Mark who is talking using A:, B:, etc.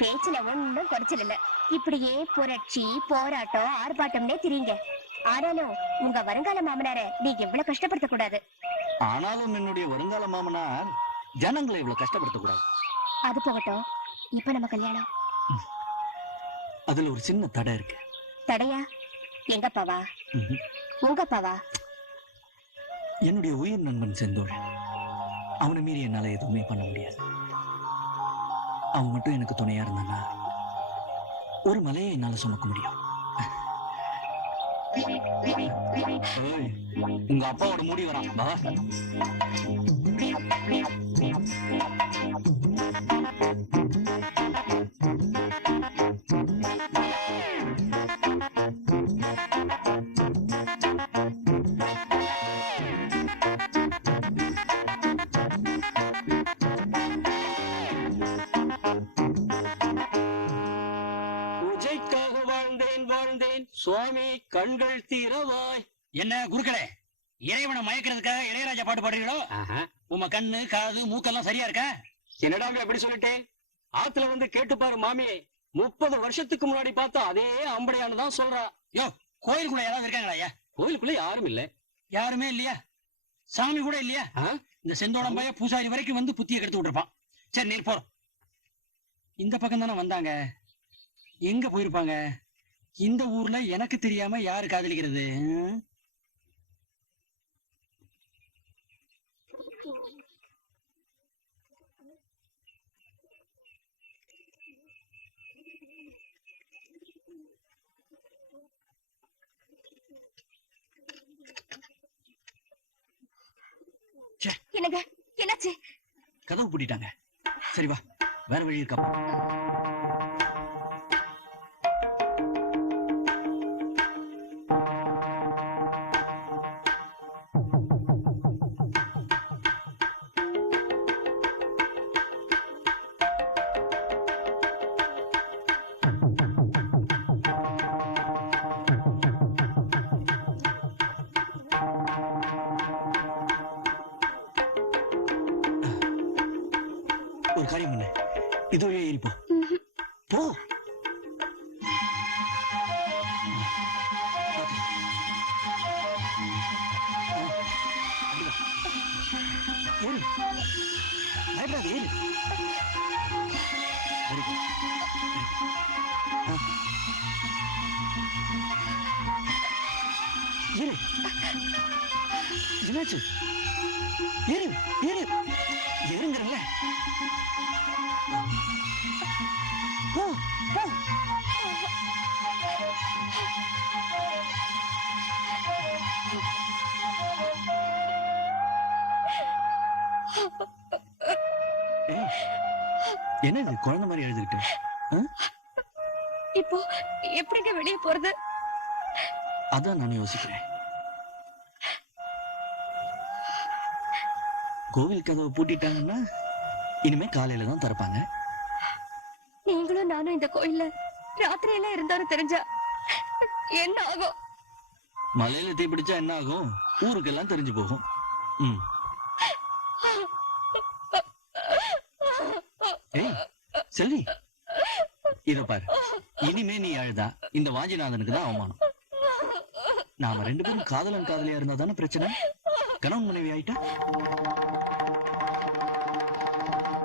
A: பேச்சுல ஒண்ணும் குறைச்சல் இல்ல இப்படியே புரட்சி போராட்டம் ஆர்ப்பாட்டம்னே திரியுங்க. ஆனாலும் உங்க வருங்கால மாமனார நீங்க இவ்வளவு கஷ்டப்படுத்த கூடாது
B: ஆனாலும் என்னுடைய வருங்கால மாமனார் ஜனங்களை இவ்வளவு கஷ்டப்படுத்த கூடாது
A: அது போகட்டும். இப்ப நம்ம கல்யாணம்.
B: அதுல ஒரு சின்ன தடை இருக்கு.
A: தடையா? எங்கப்பாவா
B: ம்ஹும்.
A: உங்கப்பாவா
B: என்னுடைய உயிர் நண்பன் செந்தோழ் அவனை மீறி என்னால எதுவுமே பண்ண முடியாது. அவன் மட்டும் எனக்கு துணையா இருந்தானா? ஒரு மலையை என்னால சுமக்க முடியும். உங்க அப்பாவோட மூடி வரான்
C: சுவாமி கண்கள் தீரவாய்
D: என்ன குருக்களே இறைவனை மயக்கிறதுக்காக இளையராஜா பாட்டு பாடுறீங்களோ உம கண்ணு காது மூக்கெல்லாம் சரியா இருக்கா?
C: என்னடாங்க எப்படி சொல்லிட்டேன் ஆத்துல வந்து கேட்டு பாரு மாமி முப்பது வருஷத்துக்கு முன்னாடி பார்த்தா அதே அம்படையான்னு தான் சொல்றா.
D: கோயிலுக்குள்ள யாராவது இருக்காங்களா ஐயா?
C: கோயிலுக்குள்ள யாரும் இல்ல.
D: யாருமே இல்லையா? சாமி கூட இல்லையா? இந்த செந்தோடம் பைய பூசாரி வரைக்கும் வந்து புத்திய கெடுத்து விட்டுருப்பான். சரி நீர் போறோம் இந்த பக்கம் தானே வந்தாங்க. எங்க போயிருப்பாங்க? இந்த ஊர்ல எனக்கு தெரியாம யாரு காதலிக்கிறது?
A: என்னங்க? என்னாச்சு?
B: கதவு பூட்டிட்டாங்க. சரி வா. வேற வழி இருக்கா? ஒரு காரியம் பண்ணு இது வழியா போ. ஏறு. பயப்படாத ஏறு. ஏறு. என்னாச்சு? ஏறு ஏறு. ஏறுங்கிறல்ல. என்ன இது குழந்தை மாதிரி எழுதிக்கிட்டு
A: இப்போ எப்படிங்க வெளியே போறது?
B: அதான் நான் யோசிக்கிறேன். கோவில் கதவை பூட்டிட்டாங்கன்னா இனிமே காலையில தான் திறப்பாங்க.
A: நீங்களும் நானும் இந்த கோயில்ல ராத்திரி எல்லாம் இருந்தாலும் தெரிஞ்சா என்ன ஆகும்?
B: மலையில தீ பிடிச்சா என்ன ஆகும்? ஊருக்கெல்லாம் தெரிஞ்சு போகும். ம். ஏய் செல்வி இத பாரு. இனிமே நீ அழுதா. இந்த வாஞ்சிநாதனுக்கு தான் அவமானம். நாம ரெண்டு பேரும் காதலன் காதலியா இருந்தா தானே பிரச்சனை? கணவன் மனைவி ஆயிட்டா?